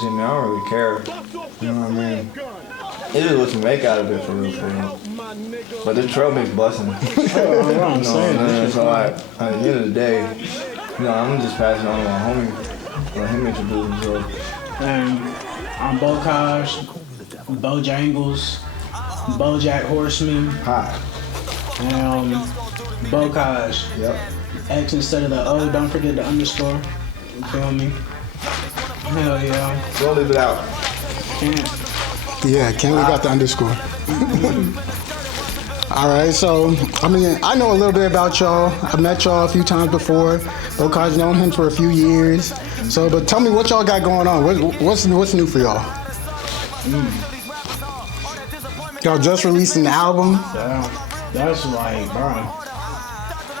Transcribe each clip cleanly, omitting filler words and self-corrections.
shit, man. I don't really care. You know what I mean? It is what you make out of it for real, for real. But the trail makes busting. I'm saying. Man, so like, at the end of the day, I'm just passing on to my homie. Let him introduce himself. And I'm Bokaj, Bojangles, Bojack Horseman. Hi. And Bokaj. Yep. X instead of the O, don't forget the underscore. You feel me? Hell yeah. So leave it out. Can't. Yeah, can't leave out the underscore. All right, so, I mean, I know a little bit about y'all. I've met y'all a few times before. Bokaj known him for a few years. So, but tell me what y'all got going on. What's new for y'all? Y'all just released an album. Yeah, that's like, bro,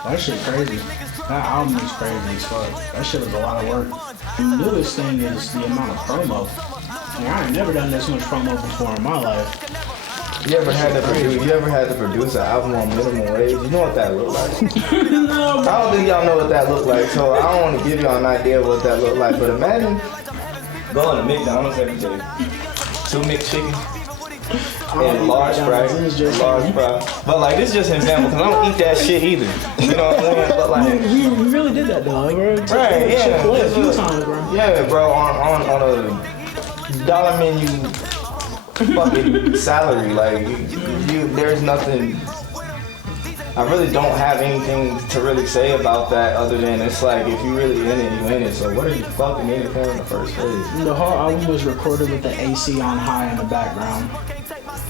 that shit crazy. That album is crazy as fuck. That shit was a lot of work. The newest thing is the amount of promo. Like, I ain't never done this much promo before in my life. You ever had to produce an album on minimum wage? You know what that look like? No, I don't think y'all know what that look like, so I don't want to give y'all an idea of what that look like. But imagine going to McDonald's every day, 2 McChickens and large fries. But like, this is just an example because I don't eat that shit either. You know what I'm saying? But like, we really did that though, bro. Right? Yeah. A few times, bro. Yeah, bro. On a dollar menu. Fucking salary, like there's nothing. I really don't have anything to really say about that other than it's like if you really in it, you in it. So what are you fucking in it for in the first place? The whole album was recorded with the AC on high in the background.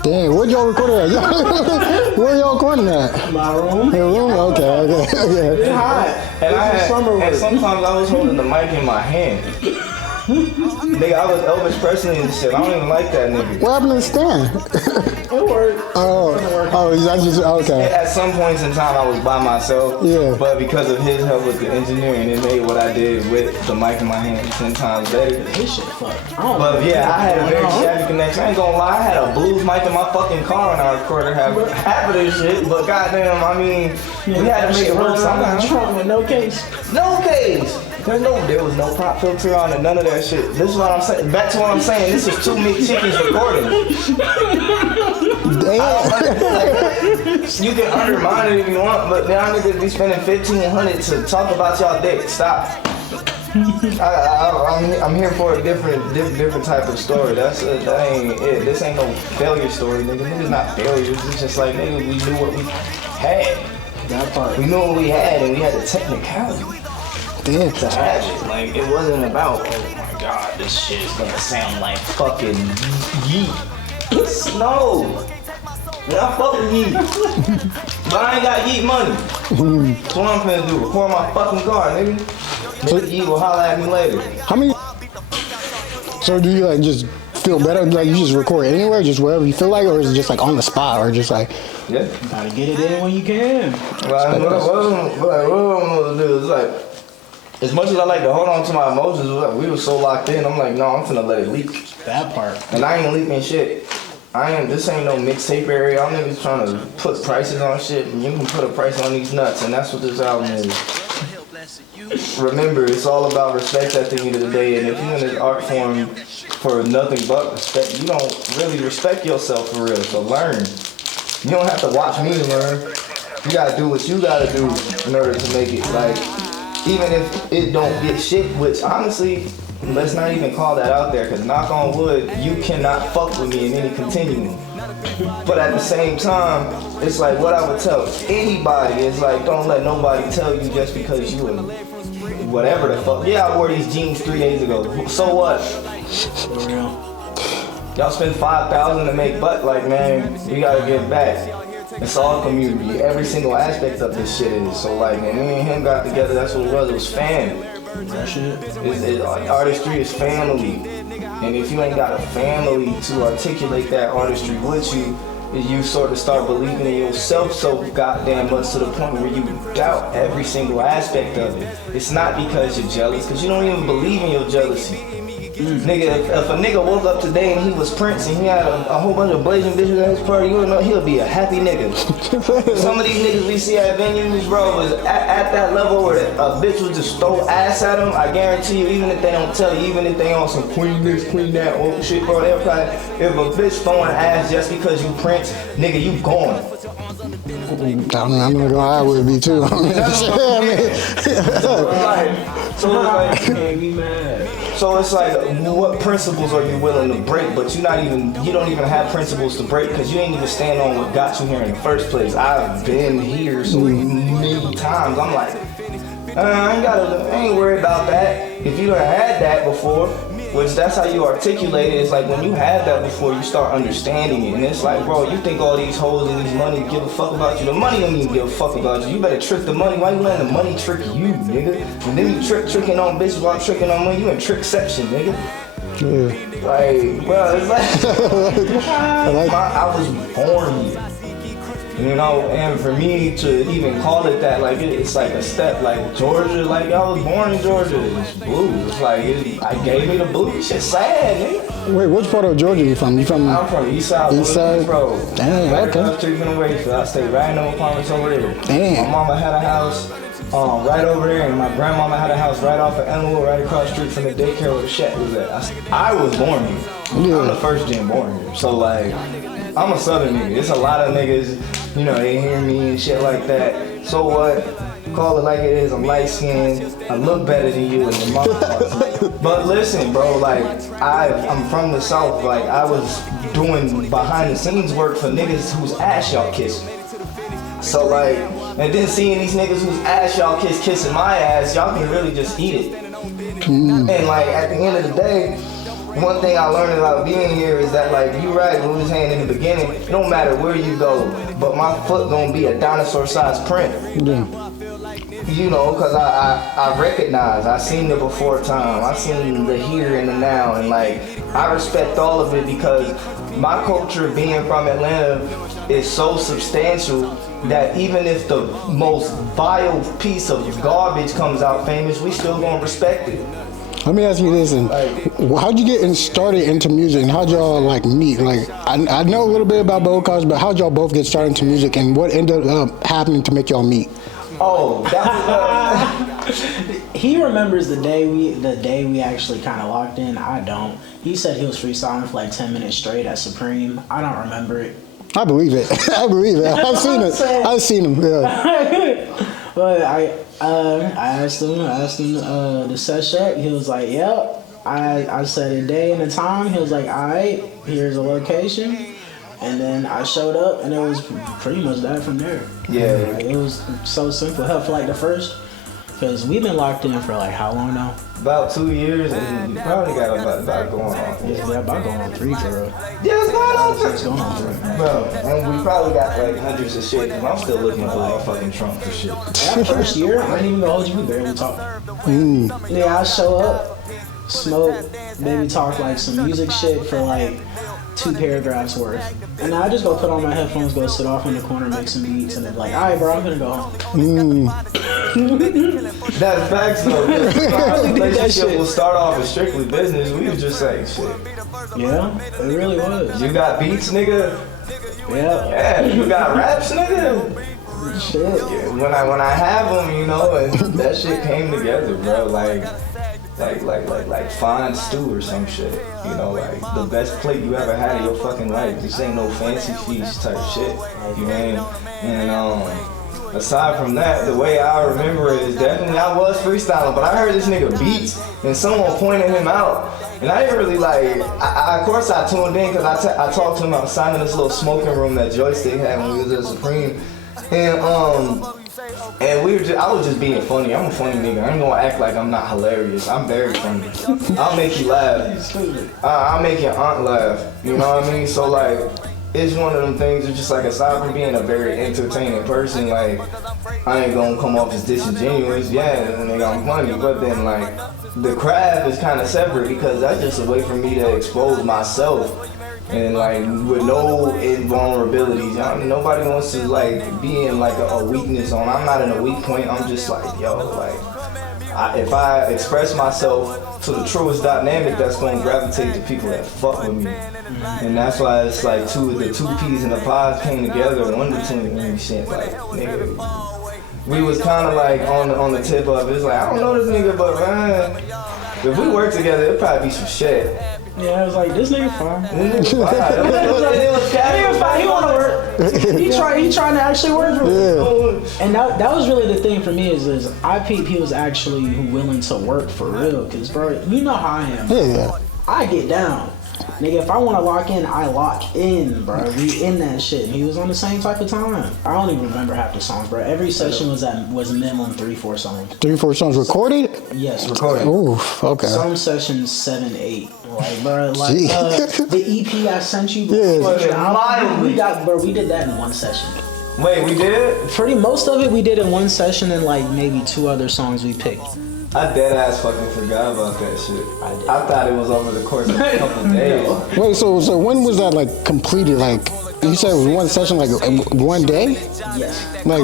Damn, where'd y'all record it at? Where y'all recording at? My room. Your room? Okay. It's hot. And sometimes I was holding the mic in my hand. Nigga, I was Elvis Presley and shit. I don't even like that nigga. What happened to the stand? It worked. That's just, okay. At some points in time, I was by myself. Yeah. But because of his help with the engineering, it made what I did with the mic in my hand 10 times better. This shit fucked. But yeah, I had a very shabby connection. I ain't gonna lie, I had a blues mic in my fucking car when I recorded half of this shit. But goddamn, I mean, we had to make it work somehow. Trunk with no case. No case. There was no pop filter on it, none of that shit. This is what I'm saying. Back to what I'm saying. This is 2 McChickens recording. Damn. You can undermine it if you want, but y'all niggas be spending $1,500 to talk about y'all dick. Stop. I'm here for a different type of story. That ain't it. This ain't no failure story, nigga. Niggas not failures. It's just like nigga, we knew what we had. That part. We knew what we had, and we had the technicality. Damn. To have it. Like, it wasn't about, oh my god, this shit is gonna sound like fucking yeet. No. I fuck with yeet. But I ain't got yeet money. That's what I'm finna do. Record my fucking car, nigga. Maybe yeet will holler at me later. How many? So do you like just feel better? Like you just record anywhere, just wherever you feel like, or is it just like on the spot, or just like? Yeah. You gotta get it in when you can. What I'm gonna do is like, as much as I like to hold on to my emotions, we were so locked in. I'm like, no, I'm finna let it leak. That part. And I ain't leaking shit. This ain't no mixtape area. Y'all niggas trying to put prices on shit, and you can put a price on these nuts, and that's what this album is. Remember, it's all about respect at the end of the day, and if you're in this art form for nothing but respect, you don't really respect yourself for real, so learn. You don't have to watch me learn. You gotta do what you gotta do in order to make it. Like, even if it don't get shit, which honestly, let's not even call that out there, because knock on wood, you cannot fuck with me in any continuum. But at the same time, it's like what I would tell anybody is like, don't let nobody tell you just because you a whatever the fuck. Yeah, I wore these jeans 3 days ago. So what? Y'all spend $5,000 to make butt, like man, you gotta give back. It's all community. Every single aspect of this shit is. So like when me and him got together, that's what it was. It was fam. Artistry is family. And if you ain't got a family to articulate that artistry with you, you sort of start believing in yourself so goddamn much to the point where you doubt every single aspect of it. It's not because you're jealous, because you don't even believe in your jealousy. Nigga, if a nigga woke up today and he was Prince and he had a whole bunch of blazing bitches at his party, you would know he'll be a happy nigga. Some of these niggas we see at venues, bro, was at that level where a bitch would just throw ass at them. I guarantee you, even if they don't tell you, even if they on some queen this, queen that, old shit, bro, they'll probably, if a bitch throwing ass just because you Prince, nigga, you gone. I'm not gonna lie, I would be too. So it's like, what principles are you willing to break? But you don't even have principles to break because you ain't even stand on what got you here in the first place. I've been here so many times. I'm like, I ain't worried about that. If you done had that before, which that's how you articulate it. It's like when you have that before, you start understanding it. And it's like, bro, you think all these hoes and these money give a fuck about you. The money don't even give a fuck about you. You better trick the money. Why you letting the money trick you, nigga? And then you tricking on bitches while tricking on money. You in trickception, nigga. Yeah. Like, bro, it's like, I was born here. You know, and for me to even call it that, like, it's like a step, like Georgia, like, I was born in Georgia, it's blue. It's like, I gave me the blue. Shit sad, nigga. Wait, which part of Georgia you from? I'm from East Side. East Side? Bro. Damn, right okay. across the street from the Wakefield. I stayed right in the apartments over there. Damn. My mama had a house right over there, and my grandmama had a house right off of Ellenwood, right across the street from the daycare where the shack was at. I was born here. Yeah. I'm the first gen born here. So, like, I'm a southern nigga. It's a lot of niggas, you know, they hear me and shit like that. So what? Call it like it is. I'm light skinned. I look better than you and your mama. But listen, bro, like, I'm from the South. Like, I was doing behind the scenes work for niggas whose ass y'all kiss. So, like, and then seeing these niggas whose ass y'all kissing my ass, y'all can really just eat it. And, like, at the end of the day, one thing I learned about being here is that, like, you right, we was saying in the beginning, it don't matter where you go, but my foot gonna be a dinosaur-sized print. Yeah. You know, because I recognize, I seen the before time, I seen the here and the now, and, like, I respect all of it because my culture being from Atlanta is so substantial that even if the most vile piece of garbage comes out famous, we still gonna respect it. Let me ask you this, and how'd you get started into music, and how'd y'all like meet? Like, I know a little bit about both cars, but how'd y'all both get started into music, and what ended up happening to make y'all meet? Oh, that was He remembers the day we actually kind of locked in. I don't. He said he was freestyling for like 10 minutes straight at Supreme. I don't remember it. I believe it. I believe it. I've seen it. I've seen him. Yeah. But I asked him the session. He was like, "Yep." I said a day and a time. He was like, "Alright, here's a location." And then I showed up, and it was pretty much that from there. Yeah. Like, it was so simple. Hell, for like the first, because we've been locked in for like how long now? about 2 years, and you probably got about going on. Yeah, about going on 3 for real. Yeah, it's going on 3. It's going on 3. Bro, and we probably got like hundreds of shit, and I'm still looking for like fucking Trump for shit. That first year, I ain't even gonna hold you, we barely talk. Yeah, I show up, smoke, maybe talk like some music shit for like 2 paragraphs worth. And I just go put on my headphones, go sit off in the corner, make some beats, and then like, alright bro, I'm gonna go home. That's facts though. The did that relationship shit. will start off as strictly business. We was just saying shit. Yeah, it really was. You got beats, nigga? Yeah. Yeah, you got raps, nigga? Shit. Yeah, when I have them, you know, and that shit came together, bro. Like fine stew or some shit. You know, like the best plate you ever had in your fucking life. This ain't no fancy feast type shit. You know, and aside from that, the way I remember it is definitely I was freestyling, but I heard this nigga beats and someone pointed him out. And I didn't really like, of course I tuned in because I talked to him outside in this little smoking room that Joystick had when we was at Supreme. And we were I was just being funny. I'm a funny nigga. I ain't gonna act like I'm not hilarious. I'm very funny. I'll make you laugh. I'll make your aunt laugh. You know what I mean? So like, it's one of them things. It's just like aside from being a very entertaining person, like I ain't gonna come off as disingenuous. Yeah, nigga, I'm funny. But then like the craft is kind of separate because that's just a way for me to expose myself. And like with no invulnerabilities, nobody wants to like be in like a weakness on. I'm not in a weak point. I'm just like, yo, like if I express myself to the truest dynamic that's gonna gravitate to people that fuck with me. And that's why it's like the two peas in the pod came together, one between me and shit. Like, nigga, we was kind of like on the tip of it. It's like, I don't know this nigga, but man, if we work together, it'd probably be some shit. Yeah, I was like, this nigga fine. It was Nigga fine, he wanna work. He trying to actually work for me. Yeah. And that was really the thing for me is I peep he was actually willing to work for real. Cause bro, you know how I am. Yeah. I get down. Nigga, if I want to lock in, I lock in, bro. We in that shit. And he was on the same type of time. I don't even remember half the songs, bro. Every session was minimum 3-4 songs. 3-4 songs recorded? Yes, recorded. Ooh, okay. Some sessions 7-8. Like, bro, like Gee. the EP I sent you. Yeah. We did that in one session. Wait, we did? Pretty most of it we did in one session, and like maybe 2 other songs we picked. I dead ass fucking forgot about that shit. I thought it was over the course of a couple days. Wait, so when was that like completed? Like you said, it was one session, like one day? Yes. Like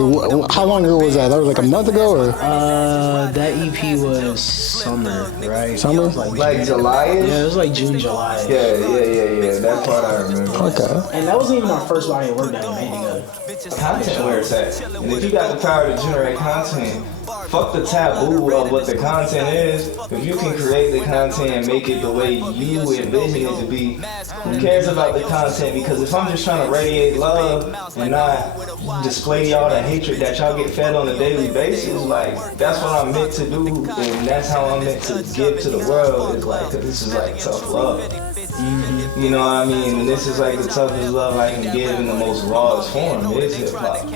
how long ago was that? That was like a month ago, or that EP was summer, right? Summer? It was Like July? Yeah, it was like June, July. Yeah. That part I remember. okay. And that wasn't even our first body of work that we made together. Content where it's at. And if you got the power to generate content, fuck the taboo of what the content is. If you can create the content and make it the way you envision it to be, who cares about the content? Because if I'm just trying to radiate love and not display y'all the hatred that y'all get fed on a daily basis, like, that's what I'm meant to do, and that's how I'm meant to give to the world, is like, cause this is like tough love. You know what I mean? And this is like the toughest love I can give in the most rawest form. It is hip hop.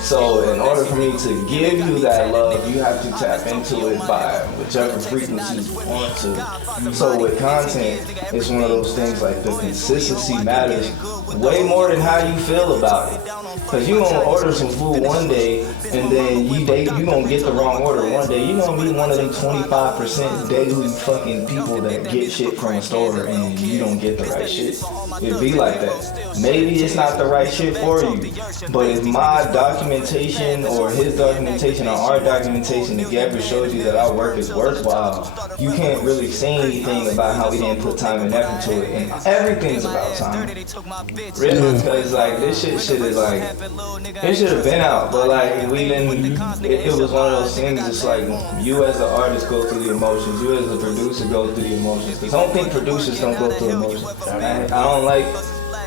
So in order for me to give you that love, you have to tap into it by whichever frequency you want to. So with content, it's one of those things like the consistency matters way more than how you feel about it. Cause you gonna order some food one day and then you gonna get the wrong order one day. You gonna be one of them 25% daily fucking people that get shit from a store and you don't get the right shit. It be like that. Maybe it's not the right shit for you, but if my documentation or his documentation or our documentation together shows you that our work is worthwhile, you can't really say anything about how we didn't put time and effort to it. And everything's about time. Really, because like this shit is like, it should have been out, but like we didn't. It was one of those things. It's like you as the artist go through the emotions. You as the producer go through the emotions. Because I don't think producers don't go through emotions. I don't like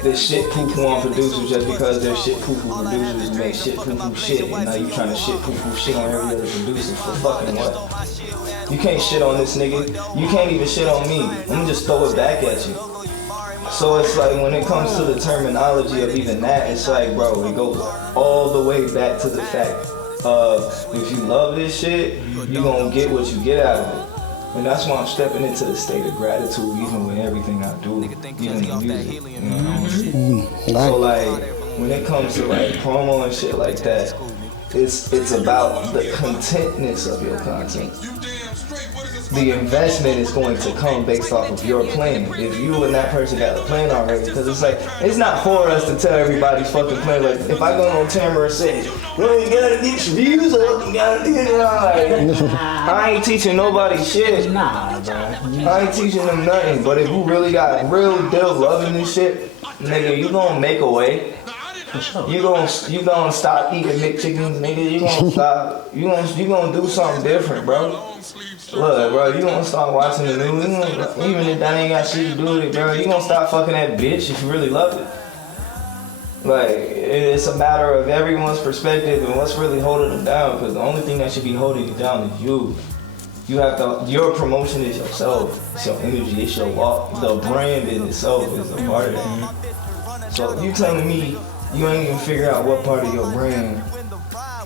this shit poo-poo on producers just because they're shit poo-poo producers who make shit poo-poo shit, and now you trying to shit poo-poo shit on every other producer for fucking what? You can't shit on this nigga. You can't even shit on me. I'm gonna just throw it back at you. So it's like when it comes to the terminology of even that, it's like, bro, it goes all the way back to the fact of if you love this shit, you gonna get what you get out of it. And that's why I'm stepping into the state of gratitude even with everything I do, even in music. You know? So like when it comes to like promo and shit like that, it's about the contentness of your content. The investment is going to come based off of your plan. If you and that person got a plan already, because it's like, it's not for us to tell everybody's fucking plan. Like, if I go on camera and say, well, you gotta get your views up, you gotta do it, like, I ain't teaching nobody shit. Nah, bro. I ain't teaching them nothing. But if you really got real deal loving this shit, nigga, you gonna make a way. You gonna stop eating McChickens, nigga. You gonna stop. You gonna do something different, bro. Look, bro, you gonna start watching the news. Even if that ain't got shit to do with it, bro. You gonna stop fucking that bitch if you really love it. Like, it's a matter of everyone's perspective and what's really holding them down. Because the only thing that should be holding you down is you. You have to. Your promotion is yourself. It's your energy. It's your walk. The brand in itself is a part of that. So if you telling me you ain't even figure out what part of your brand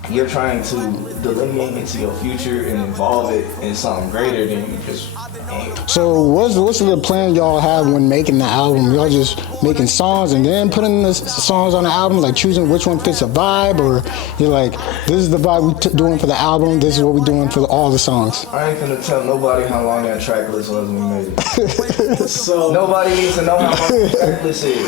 you're trying to delineate into your future and involve it in something greater than you just ain't. So what's the plan y'all have when making the album? Y'all just making songs and then putting the songs on the album, like choosing which one fits a vibe, or you're like, this is the vibe we're doing for the album, this is what we're doing for all the songs? I ain't gonna tell nobody how long that track list was when we made it. So nobody needs to know how long the track list is.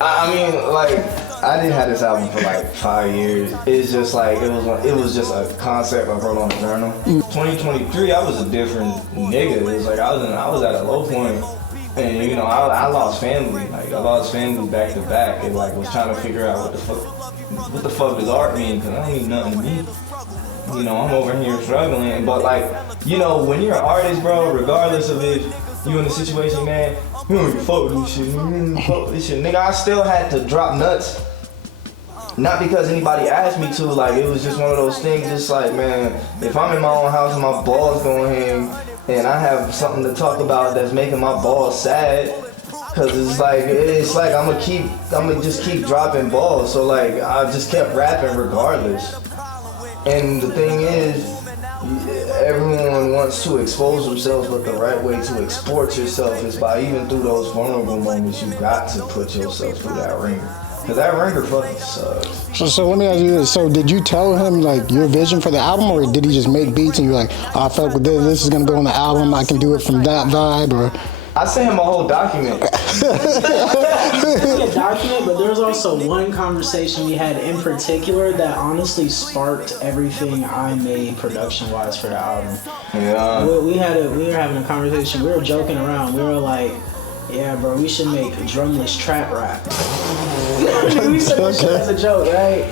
I mean, like, I didn't have this album for like 5 years. It's just like it was just a concept I wrote on a journal. 2023, I was a different nigga. It was like I was at a low point, and you know I lost family. Like I lost family back to back, and like was trying to figure out what the fuck does art mean? Cause I don't mean nothing to me. You know, I'm over here struggling, but like, you know, when you're an artist, bro, regardless of if you in a situation, man, you don't even fuck with this shit, fuck with this shit. Nigga, I still had to drop nuts. Not because anybody asked me to, like, it was just one of those things, just like, man, if I'm in my own house and my balls going hang, and I have something to talk about that's making my balls sad, cause it's like I'm gonna just keep dropping balls, so like, I just kept rapping regardless. And the thing is, everyone wants to expose themselves, but the right way to export yourself is by even through those vulnerable moments, you got to put yourself through that ringer. Cause that ringer fucking sucks. So let me ask you this. So did you tell him like your vision for the album, or did he just make beats and you're like, oh, I fuck with this, this is gonna go on the album, I can do it from that vibe, or? I sent him a whole document. A document, but there's also one conversation we had in particular that honestly sparked everything I made production-wise for the album. Yeah. We were having a conversation. We were joking around. We were like, "Yeah, bro, we should make drumless trap rap." We said this shit as a joke, right?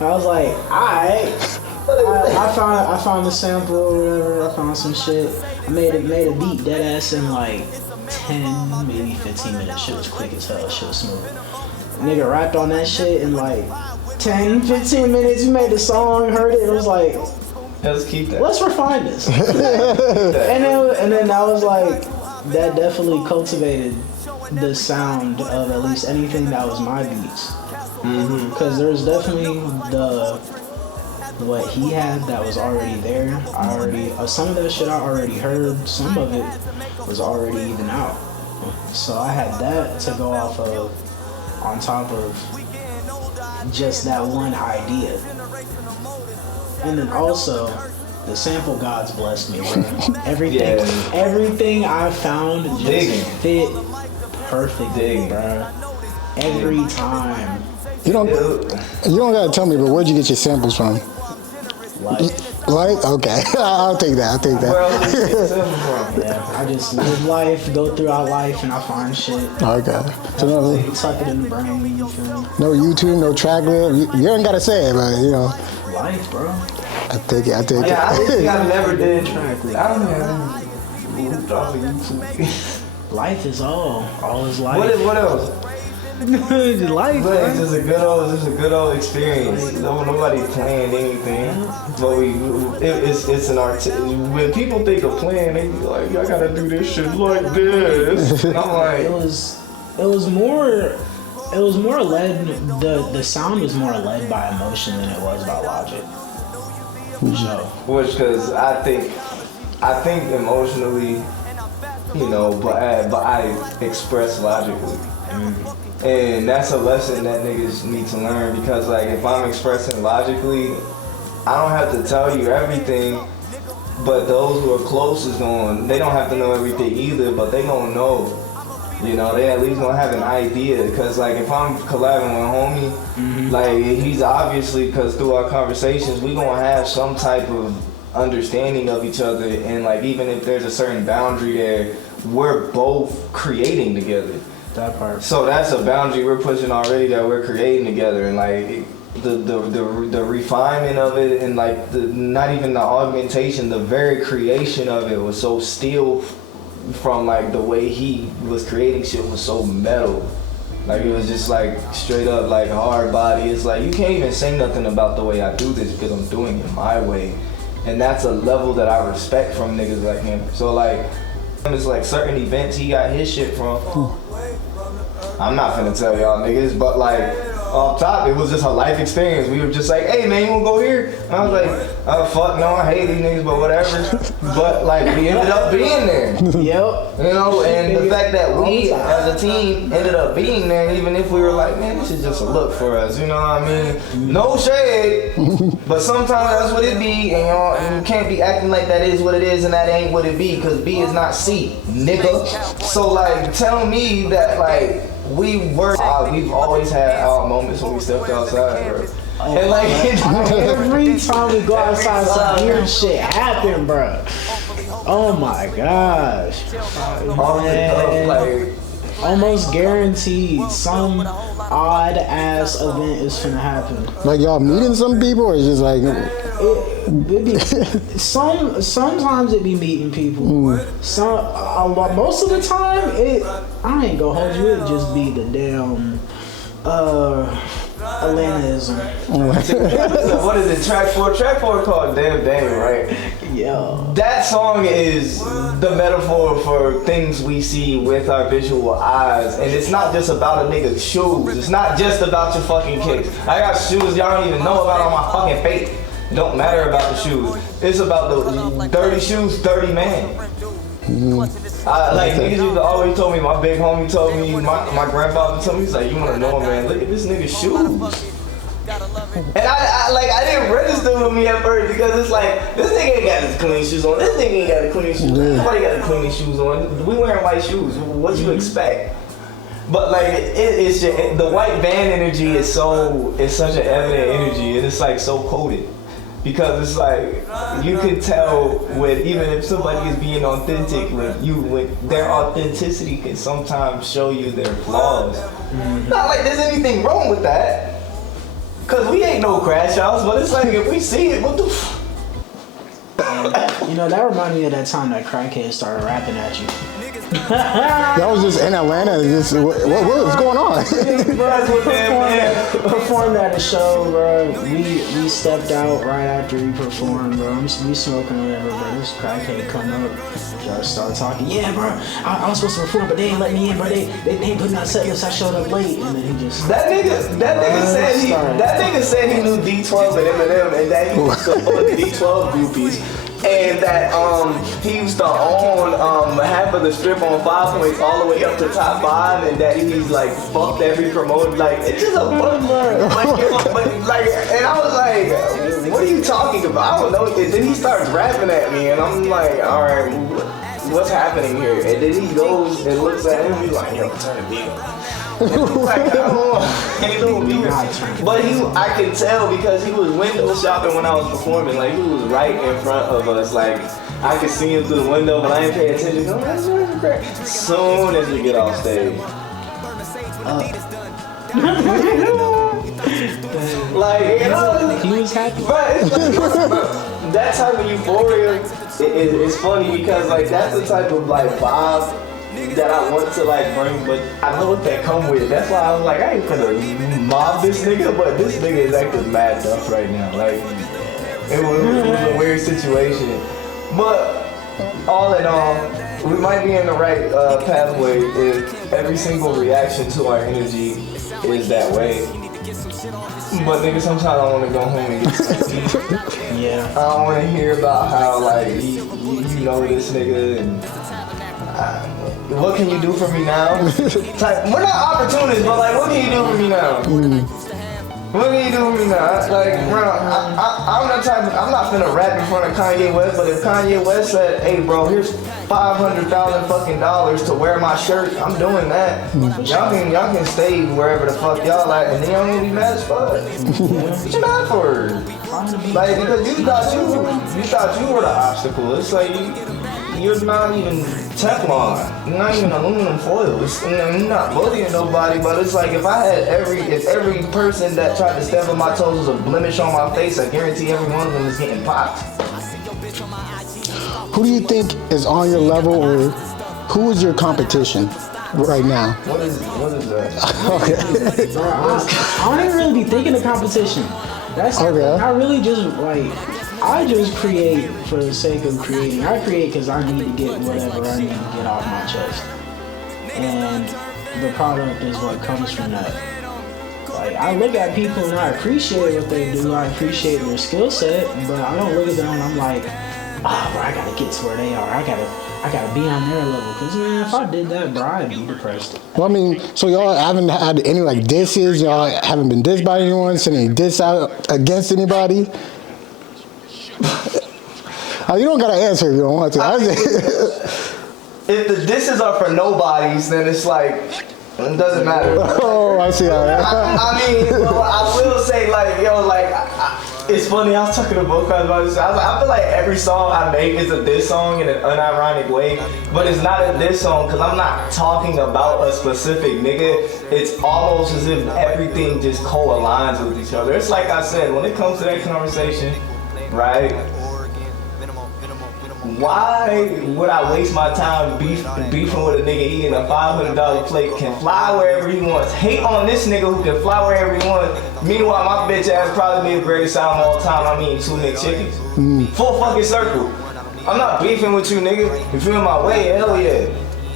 I was like, "Alright." I found a sample or whatever. I found some shit. I made a beat dead ass in like 10, maybe 15 minutes. Shit was quick as hell. Shit was smooth. Nigga rapped on that shit in like 10, 15 minutes. We made the song, heard it. It was like, let's keep that. Let's refine this. and then that was like, that definitely cultivated the sound of at least anything that was my beats. Because there's definitely what he had that was already there. Some of that shit I already heard. Some of it was already even out. So I had that to go off of on top of just that one idea. And then also, the sample gods blessed me, bro. Everything I found just fit perfectly, bro. Every time. You don't gotta tell me, but where'd you get your samples from? Life? Okay. I'll take that. Yeah, I just live life, go throughout life, and I find shit. Okay. So tuck it in the brain, you feel me? No YouTube, no track list. You ain't gotta say it, but you know. Life, bro. I take it. Yeah, I think I never did track list. I don't know. YouTube. Life is all is life. What else? Life, but it's just a good old experience. Nobody's playing anything, but it's an art. When people think of playing, they be like, "I gotta do this shit like this." And I'm like, it was more led. The sound was more led by emotion than it was by logic. Which, because I think emotionally, you know, but I express logically. And that's a lesson that niggas need to learn, because like if I'm expressing logically, I don't have to tell you everything, but those who are closest they don't have to know everything either, but they gonna know. You know, they at least gonna have an idea, because like if I'm collabing with homie, like he's obviously, because through our conversations we gonna have some type of understanding of each other, and like even if there's a certain boundary there, we're both creating together. That part. So that's a boundary we're pushing already, that we're creating together, and like the refinement of it, and like not even the augmentation, the very creation of it was so still, from like the way he was creating shit was so metal. Like it was just like straight up like hard body. It's like you can't even say nothing about the way I do this because I'm doing it my way, and that's a level that I respect from niggas like him. So like it's like certain events he got his shit from. I'm not finna tell y'all niggas, but like off top, it was just a life experience. We were just like, hey man, you wanna go here? And I was like, oh fuck no, I hate these niggas, but whatever. But like we ended up being there. Yep. You know, and the fact that we as a team ended up being there, even if we were like, man, this is just a look for us, you know what I mean? No shade, but sometimes that's what it be, and you can't be acting like that is what it is and that ain't what it be, because B is not C, nigga. So like, tell me that like, we've always had our moments when we stepped outside, bro. And like every time we go outside, some weird shit happen, bro. Oh my gosh. Man. Like, almost guaranteed some odd ass event is finna happen. Like y'all meeting some people, or it's just like it be, sometimes it be meeting people. Most of the time I ain't gonna hold you. It just be the damn Atlantaism. what is it? Track 4 called Damn Dame, right? Yeah. That song is the metaphor for things we see with our visual eyes. And it's not just about a nigga's shoes. It's not just about your fucking kicks. I got shoes y'all don't even know about on my fucking feet. It don't matter about the shoes. It's about the dirty shoes, dirty man. Like niggas used to always told me, my big homie told me, my grandfather told me, he's like, you wanna know, man, look at this nigga's shoes. And I didn't register with me at first because it's like, this nigga ain't got his clean shoes on, this nigga ain't got the clean shoes on, nobody got the clean shoes on, we wearing white shoes, what you expect? But like, it's just, the white van energy is such an evident energy, and it's like so coded. Because it's like, you can tell when, even if somebody is being authentic, when their authenticity can sometimes show you their flaws. Not like there's anything wrong with that. Cause we ain't no crash outs, but it's like, if we see it, what the You know, that reminded me of that time that crackhead started rapping at you. That was just in Atlanta. Just what was going on? Performed at a show, bro. We stepped out right after we performed, bro. We smoking whatever, bro. This crackhead come up, just start talking. Yeah, bro. I was supposed to perform, but they ain't let me in, bro. They ain't put me on set list. I showed up late, and then he just that nigga said he knew D12 and Eminem, and that he was so full of D12 groupies. And that he used to own half of the strip on 5 Points all the way up to top 5, and that he's like fucked every promoter. Like, it's just a fun like, and I was like, what are you talking about? I don't know. And then he starts rapping at me, and I'm like, all right, what's happening here? And then he goes and looks at him, he's like, yo, turn the beat up. Like, but I could tell because he was window shopping when I was performing. Like, he was right in front of us. Like, I could see him through the window, but I didn't pay attention. As soon as we get off stage, like, you know, he was happy. But it's like, that type of euphoria is funny because like that's the type of like vibe that I want to like bring, but I know what that come with. That's why I was like, I ain't gonna mob this nigga, but this nigga is acting mad tough right now. Like, it was a weird situation. But all in all, we might be in the right pathway if every single reaction to our energy is that way. But nigga, sometimes I want to go home and get some tea. Yeah. I don't want to hear about how like you know this nigga and what can you do for me now? Like, we're not opportunists, but like, what can you do for me now? What can you do for me now? Like, bro, I'm not finna rap in front of Kanye West, but if Kanye West said, hey bro, here's $500,000 fucking dollars to wear my shirt, I'm doing that. Y'all can stay wherever the fuck y'all at, and then y'all gonna be mad as fuck. What you mad for? Like, because you thought you were the obstacle. It's like you're not even Teflon. You're not even aluminum foil. You're not bullying nobody, but it's like if every person that tried to step on my toes was a blemish on my face, I guarantee every one of them is getting popped. Who do you think is on your level, or who is your competition right now? What is that? Okay. I don't even really be thinking of competition. That's okay. I really just like. I just create for the sake of creating. I create because I need to get whatever I need to get off my chest. And the product is what comes from that. Like, I look at people and I appreciate what they do. I appreciate their skill set, but I don't look at them and I'm like, oh, bro, I gotta get to where they are. I gotta be on their level. Because, man, if I did that, bro, I'd be depressed. Well, I mean, so y'all haven't had any, like, disses? Y'all haven't been dissed by anyone? Sent any diss out against anybody? You don't gotta answer if you don't want to. If the disses are for nobodies, then it's like It doesn't matter. Oh, I see how that. I mean, well, I will say, like, yo, like, it's funny. I was talking to both guys about this. I was like, I feel like every song I make is a diss song in an unironic way, but it's not a diss song because I'm not talking about a specific nigga. It's almost as if everything just co-aligns with each other. It's like I said, when it comes to that conversation, right? Why would I waste my time beefing with a nigga eating a $500 plate, can fly wherever he wants, hate on this nigga who can fly wherever he wants, meanwhile my bitch ass probably be the greatest album of all time, I'm eating 2 McChickens. Full fucking circle. I'm not beefing with you, nigga. You feel my way? Hell yeah.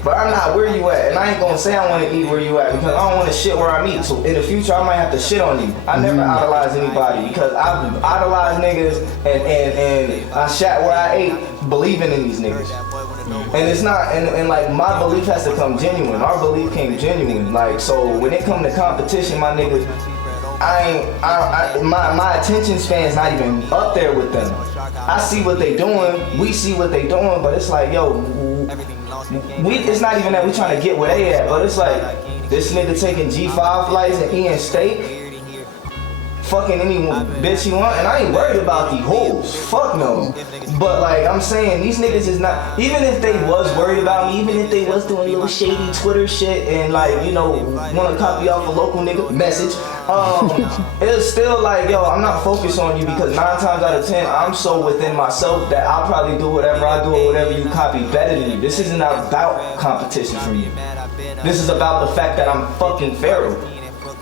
But I'm not where you at, and I ain't gonna say I wanna eat where you at because I don't wanna shit where I'm eating. So in the future, I might have to shit on you. I never idolize anybody because I've idolized niggas and I shat where I ate believing in these niggas. And it's not, and like my belief has to come genuine. Our belief came genuine. Like, so when it come to competition, my niggas, my attention span's not even up there with them. I see what they doing, we see what they doing, but it's like, yo, it's not even that we trying to get where they at, but it's like this nigga taking G5 flights and eating steak, fucking any bitch he want, and I ain't worried about the hoes. Fuck no. But like I'm saying, these niggas is not. Even if they was worried about me, even if they was doing little shady Twitter shit and like, you know, want to copy off a local nigga message, it's still like, yo, I'm not focused on you because 9 times out of 10, I'm so within myself that I'll probably do whatever I do or whatever you copy better than you. This isn't about competition for you. This is about the fact that I'm fucking Pharaoh.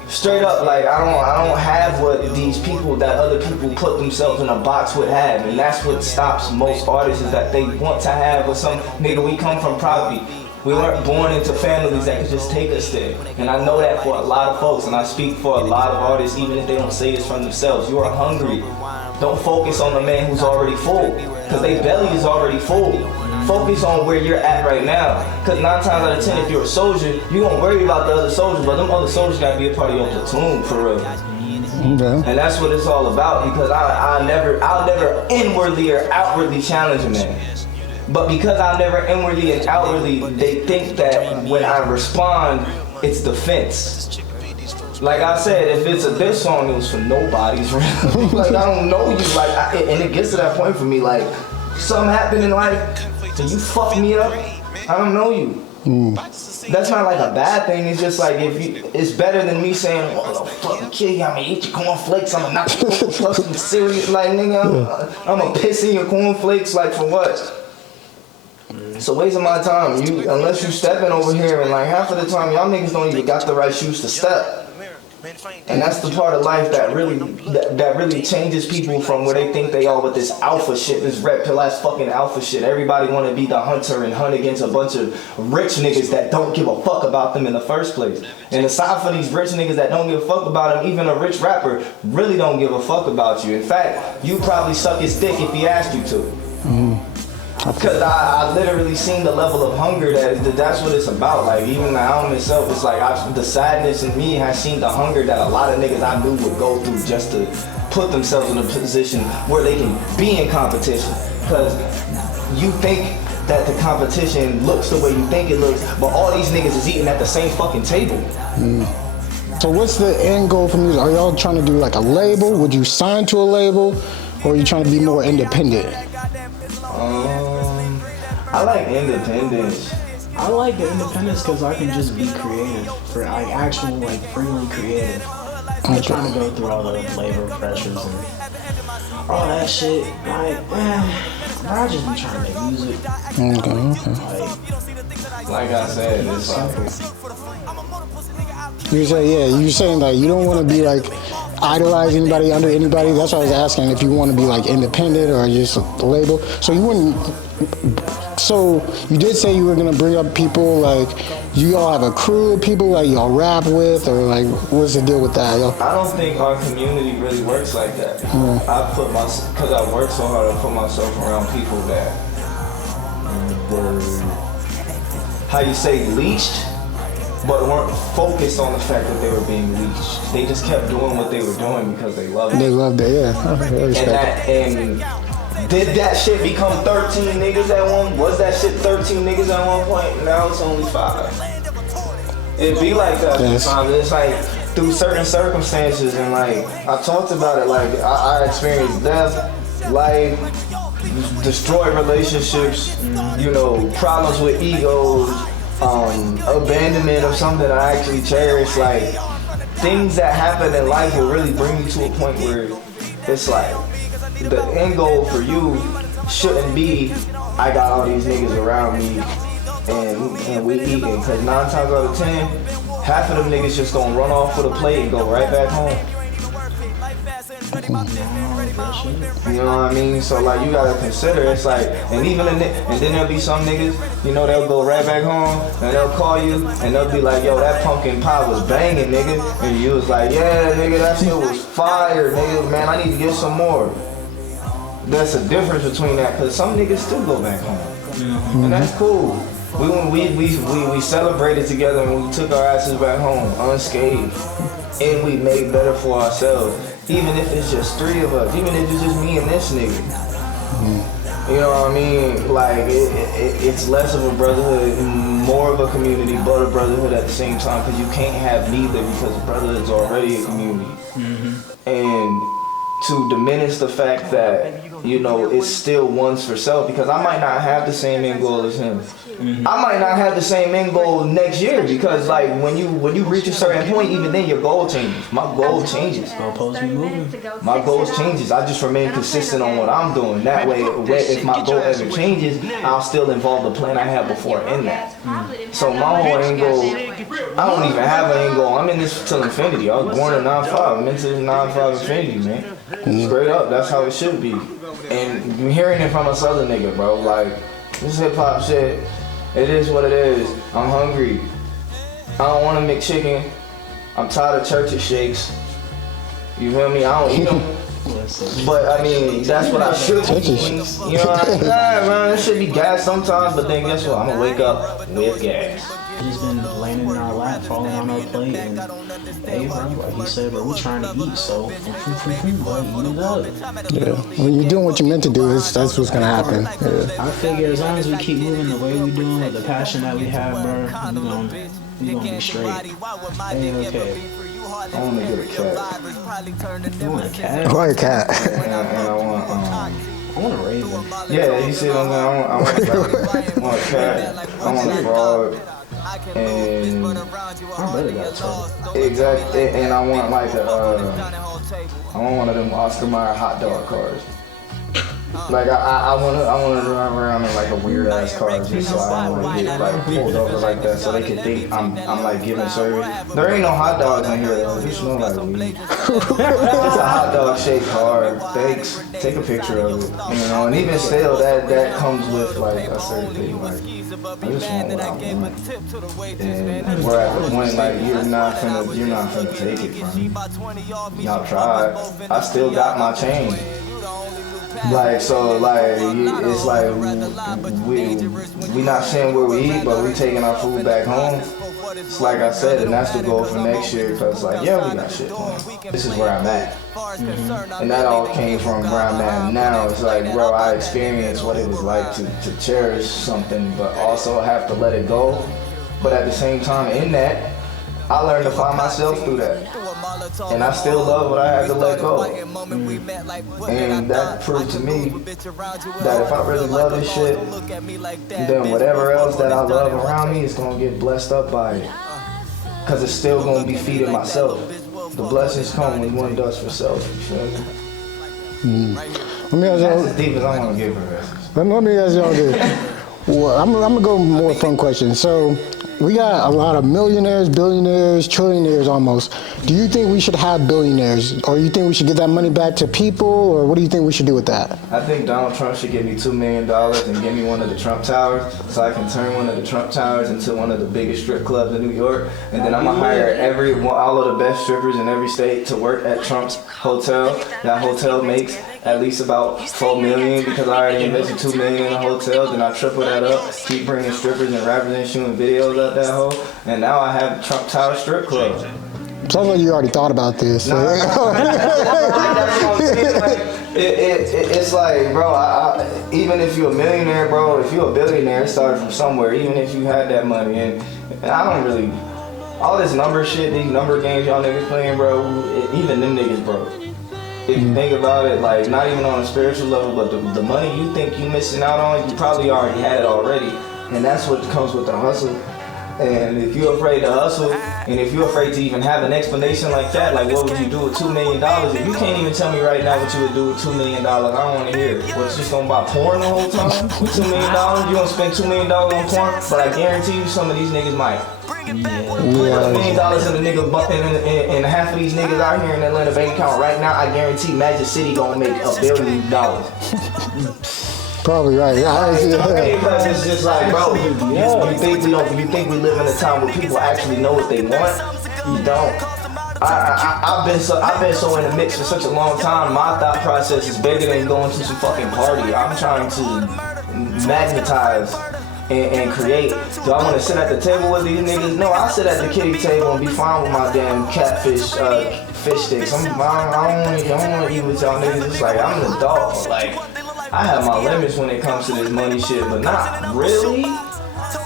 Straight up, like I don't have what these people that other people put themselves in a box would have, and that's what stops most artists is that they want to have with some nigga. We come from poverty. We weren't born into families that could just take us there, and I know that for a lot of folks, and I speak for a lot of artists, even if they don't say this from themselves. You are hungry. Don't focus on the man who's already full, because their belly is already full. Focus on where you're at right now. Because 9 times out of 10, if you're a soldier, you won't worry about the other soldiers, but them other soldiers gotta be a part of your platoon for real. Okay. And that's what it's all about, because I'll never inwardly or outwardly challenge a man. But because I never inwardly and outwardly, they think that when I respond, it's defense. Like I said, if it's a diss song, it was for nobody's real. Like I don't know you, like, and it gets to that point for me, like something happened in life, and you fuck me up, I don't know you. That's not like a bad thing. It's just like it's better than me saying, "Oh, I'll fucking kill you. I'm gonna eat your cornflakes. I'm gonna knock your fucking cereal." Like nigga, I'm gonna piss in your cornflakes. Like for what? It's a waste of my time. Unless you stepping over here, and like half of the time y'all niggas don't even got the right shoes to step. And that's the part of life that really changes people from where they think they are with this alpha shit, this red pill ass fucking alpha shit. Everybody want to be the hunter and hunt against a bunch of rich niggas that don't give a fuck about them in the first place. And aside for these rich niggas that don't give a fuck about them, even a rich rapper really don't give a fuck about you. In fact, you probably suck his dick if he asked you to. Because I literally seen the level of hunger that's what it's about. Like even the album itself, it's like the sadness in me has seen the hunger that a lot of niggas I knew would go through just to put themselves in a position where they can be in competition. Because you think that the competition looks the way you think it looks, but all these niggas is eating at the same fucking table. So what's the end goal for music? Are y'all trying to do like a label? Would you sign to a label? Or are you trying to be more independent? I like independence. I like the independence because I can just be creative, for like actual like freely creative. I'm not trying to go through all the labor pressures and all that shit. Like, I just be trying to make music. Okay. Like I said, it's simple. You're saying like you don't want to be like idolize anybody under anybody. That's why I was asking if you want to be like independent or just a label. So you wouldn't. So you did say you were gonna bring up people like you all have a crew of people like y'all rap with, or like what's the deal with that? I don't think our community really works like that. Because I work so hard, I put myself around people that were, how you say, leashed, but weren't focused on the fact that they were being leashed. They just kept doing what they were doing because they loved it. They loved it, yeah. And did that shit become 13 niggas at one? Was that shit 13 niggas at one point? Now it's only 5. It be like that Yes. sometimes. It's like through certain circumstances, and like I talked about it. Like I experienced death, life, destroyed relationships. You know, problems with egos, abandonment of something that I actually cherish. Like things that happen in life will really bring you to a point where it's like the end goal for you shouldn't be I got all these niggas around me and we eating, because 9 times out of 10 half of them niggas just gonna run off with a plate and go right back home. You know what I mean? So like you gotta consider, it's like, and even and then there'll be some niggas, you know, they'll go right back home and they'll call you and they'll be like, yo, that pumpkin pie was banging, nigga. And you was like, yeah, nigga, that shit was fire, nigga. Man, I need to get some more. There's a difference between that, because some niggas still go back home, and that's cool. We celebrated together and we took our asses back home unscathed, and we made better for ourselves. Even if it's just 3 of us, even if it's just me and this nigga. You know what I mean? Like it's less of a brotherhood, more of a community, but a brotherhood at the same time, because you can't have neither, because brotherhood is already a community. And to diminish the fact that, you know, it's still one's for self, because I might not have the same end goal as him. I might not have the same end goal next year, because like when you reach a certain point, even then your goal changes. My goal changes. My goals changes. I just remain consistent on what I'm doing. That way, if my goal ever changes, I'll still involve the plan I had before in that. So my whole end goal, I don't even have an end goal. I'm in this till infinity. I was born in 9-5. I'm into this 9-5 infinity, man. Straight up, that's how it should be. And I'm hearing it from a southern nigga, bro. Like, this hip hop shit, it is what it is. I'm hungry. I don't want to make chicken. I'm tired of church shakes. You feel me? I don't eat them. But I mean, that's what I should be eating. You know what I mean? Yeah, man, it should be gas sometimes, but then guess what? I'm gonna wake up with gas. He's been landing in our lap, falling on our plate, and hey, bro, like he said, bro, we're trying to eat, so bro, eat it up. Yeah. When you're doing what you're meant to do, that's what's gonna happen. Yeah. I figure as long as we keep moving the way we're doing, with the passion that we have, bro, we're gonna be straight. Hey, okay. I want to get a cat. You want a cat? I like a cat. And I want a raven. yeah, you see what I'm saying? I want a cat. I want a frog. And I better got a turtle. exactly, and I want like I want one of them Oscar Mayer hot dog cars. Like I wanna drive around in like a weird ass car just so I don't wanna get like pulled over like that, so they can think I'm like giving service. There ain't no hot dogs in here though. You smell like weed. It's a hot dog shaped car. Thanks. Take a picture of it. You know, and even still that comes with like a certain thing. Like I just want what I want. And we're at the point like you're not finna take it from me. Y'all tried. I still got my change. Like, so, like, it's like, we not saying where we eat, but we taking our food back home. It's like I said, and that's the goal for next year, because, like, yeah, we got shit planned. This is where I'm at. And that all came from where I'm at now. It's like, bro, I experienced what it was like to cherish something, but also have to let it go. But at the same time, in that, I learned to find myself through that. And I still love what I had to let go. And that proved to me that if I really love this shit, then whatever else that I love around me is going to get blessed up by it. Because it's still going to be feeding myself. The blessings come when one does for self. You feel me? That's as deep as I'm going to give her. Let me ask y'all this. Well, I'm going to go more fun questions. So, we got a lot of millionaires, billionaires, trillionaires almost. Do you think we should have billionaires? Or you think we should give that money back to people? Or what do you think we should do with that? I think Donald Trump should give me $2 million and give me one of the Trump Towers so I can turn one of the Trump Towers into one of the biggest strip clubs in New York. And then I'm going to hire all of the best strippers in every state to work at Trump's hotel. That hotel makes at least about $4 million because I already invested $2 million in the hotel. Then I triple that up, keep bringing strippers and rappers and shooting videos out that hole. And now I have Trump Tower Strip Club. Sounds like you already thought about this. It's like, bro, even if you're a millionaire, bro, if you're a billionaire, it started from somewhere, even if you had that money. And I don't really all this number shit, these number games y'all niggas playing, bro, even them niggas broke. If you think about it, like, not even on a spiritual level, but the money you think you missing out on, you probably already had it already. And that's what comes with the hustle. And if you're afraid to hustle, and if you're afraid to even have an explanation like that, like what would you do with $2 million? If you can't even tell me right now what you would do with $2 million, I don't want to hear it. What, just gonna buy porn the whole time? $2 million? You gonna spend $2 million on porn? But I guarantee you some of these niggas might. Put $1 million in the nigga, and half of these niggas out here in Atlanta bank account right now, I guarantee Magic City gonna make $1 billion. Probably right. Okay, because it's just like, bro, you think we live in a time where people actually know what they want? You don't. I've been so in the mix for such a long time. My thought process is bigger than going to some fucking party. I'm trying to magnetize and create. Do I want to sit at the table with these niggas? No, I sit at the kiddie table and be fine with my damn catfish fish sticks. I don't want to eat with y'all niggas. It's like I'm an adult. Like, I have my limits when it comes to this money shit, but not really.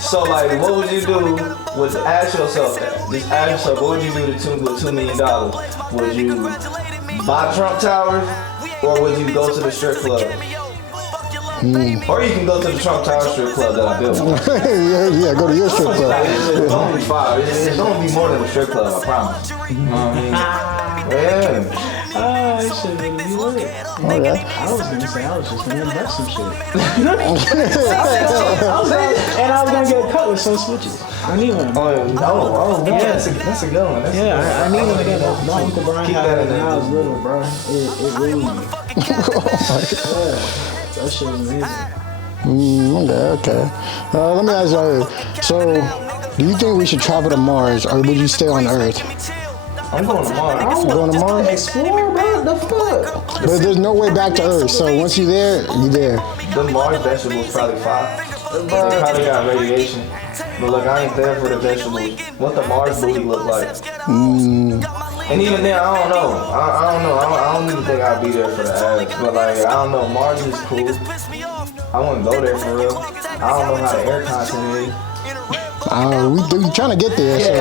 So like, what would you do? Ask yourself that. Just ask yourself, what would you do with $2 million? Would you buy Trump Towers, or would you go to the strip club? Or you can go to the Trump Tower strip club that I built. yeah, go to your strip club. It's gonna be fire. It's gonna be more than a strip club, I promise. You know what I mean? Yeah. It should really be lit. Okay. I was gonna say I was just gonna invest some shit. And I was gonna get cut with some switches. I need one. Yeah, that's a good one. I need one again. My Uncle Brian Keep had that it in when there. I was little, bro. It ruined me. That shit was amazing. Okay. Let me ask you. So, do you think we should travel to Mars, or would you stay on Earth? I'm going to Mars. Going to Mars? Explore, bro. The fuck? But there's no way back to Earth. So once you're there, you're there. The Mars vegetables probably fire. They probably got radiation. But look, I ain't there for the vegetables. What the Mars booty look like? And even then, I don't know. I don't know. I don't even think I'd be there for the ass. But like, I don't know. Mars is cool. I wouldn't go there for real. I don't know how the air content is. We trying to get there. So.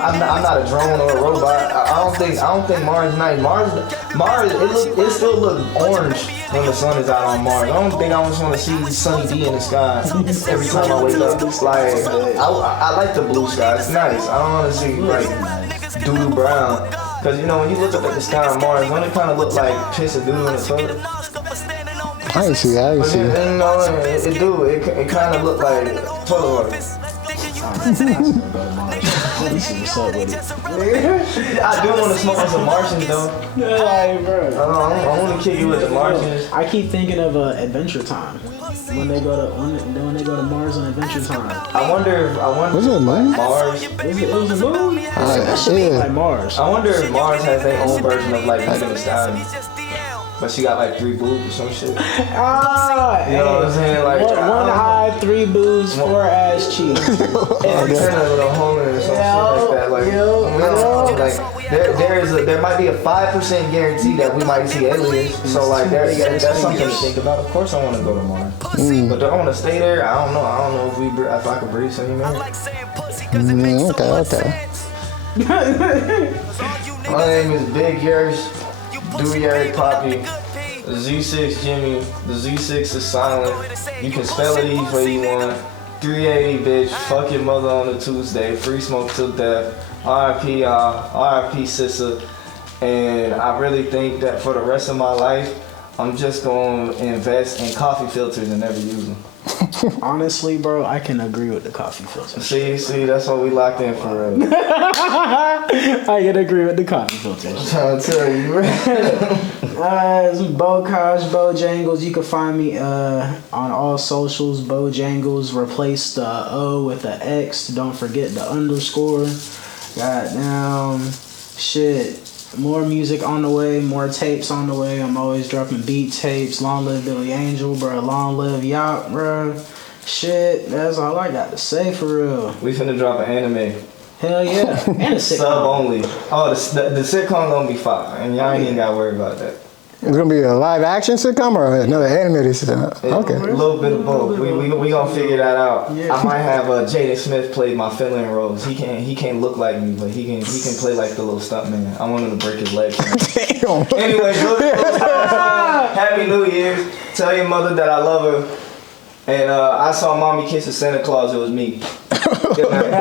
I'm not a drone or a robot. I don't think Mars is nice. Mars, it still look orange when the sun is out on Mars. I don't think I just want to see sunny D in the sky every time I wake up. Like, I like the blue sky. It's nice. I don't want to see like doo-doo brown. Cause you know when you look up at the sky on Mars, don't it kind of look like piss or doo-doo in the toilet? I ain't see that. But you know, it do. It kind of look like toilet water. I want to see what's up with it. I do want to smoke with some Martians though. Like, bro. I want to kick you with the Martians. I keep thinking of Adventure Time when they go to Mars on Adventure Time. I wonder. Was it a moon? Mars. It was a movie. That shit yeah. look like Mars. I wonder if Mars has their own version of like Megan Thee Stallion. But she got like 3 boobs or some shit. You know what I'm saying? Like one eye, 3 boobs, 4 ass cheeks. And turn a little home or some shit like that. Like, there might be a 5% guarantee that we might see aliens. So like that's something to think about. Of course I want to go to Mars. But do I want to stay there? I don't know. I don't know if I could breathe some humanity. Okay. My name is Big Yers. Dewey Eric Poppy, Z6 Jimmy, the Z6 is silent. You can spell it each way you want. 380 bitch, fuck your mother on a Tuesday, free smoke till death. RIP y'all, RIP Sissa. And I really think that for the rest of my life, I'm just gonna invest in coffee filters and never use them. Honestly, bro, I can agree with the coffee filter. See, that's what we locked in for real. I can agree with the coffee filter. I'm trying to tell you, It's Bojangles, Bojangles. You can find me on all socials. Bojangles. Replace the O with the X. Don't forget the underscore. Goddamn shit. More music on the way, more tapes on the way. I'm always dropping beat tapes. Long live Billy Angel, bro. Long live Yacht, bro. Shit, that's all I got to say for real. We finna drop an anime. Hell yeah. And a sitcom. Sub only. Oh, the sitcom gonna be fire, and y'all ain't even gotta worry about that. It's gonna be a live action sitcom or another animated sitcom? Okay. A little bit of both. We gonna figure that out. Yeah. I might have Jaden Smith play my fill-in roles. He can't look like me, but he can play like the little stunt man. I want him to break his leg. Damn. Anyway, Happy New Year's. Tell your mother that I love her. And I saw mommy kiss a Santa Claus. It was me. Good night.